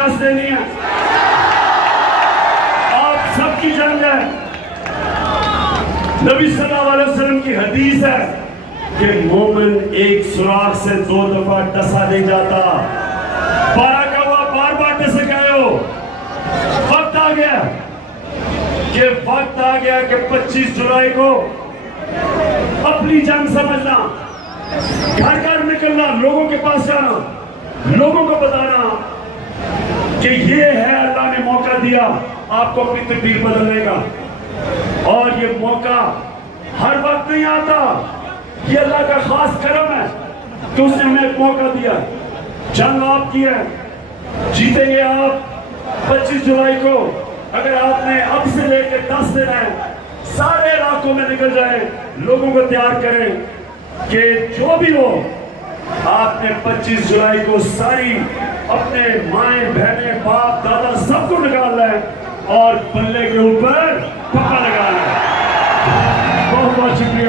شکست دینی ہے، آپ سب کی جنگ ہے۔ نبی صلی اللہ علیہ وسلم کی حدیث ہے کہ مومن ایک سوراخ سے 2 دفعہ ڈسا نہیں جاتا۔ بارہ کا ہوا بار بار ڈسے گئے ہو، وقت آ گیا کہ 25 جولائی کو اپنی جنگ سمجھنا، گھر گھر نکلنا، لوگوں کے پاس جانا، لوگوں کو بتانا کہ یہ ہے اللہ نے موقع دیا آپ کو اپنی تقدیر بدلنے کا، اور یہ موقع ہر وقت نہیں آتا، یہ اللہ کا خاص کرم ہے کہ اس نے ہمیں ایک موقع دیا۔ جنگ آپ کی ہے، جیتیں گے آپ 25 جولائی کو۔ اگر آپ نے اب سے لے کے 10 دن ہے، سارے علاقوں میں نکل جائیں، لوگوں کو تیار کریں کہ جو بھی ہو آپ نے 25 جولائی کو ساری اپنے مائیں بہنیں باپ دادا سب کو نکالنا ہے اور بلے کے اوپر پکا لگانا ہے۔ بہت بہت شکریہ۔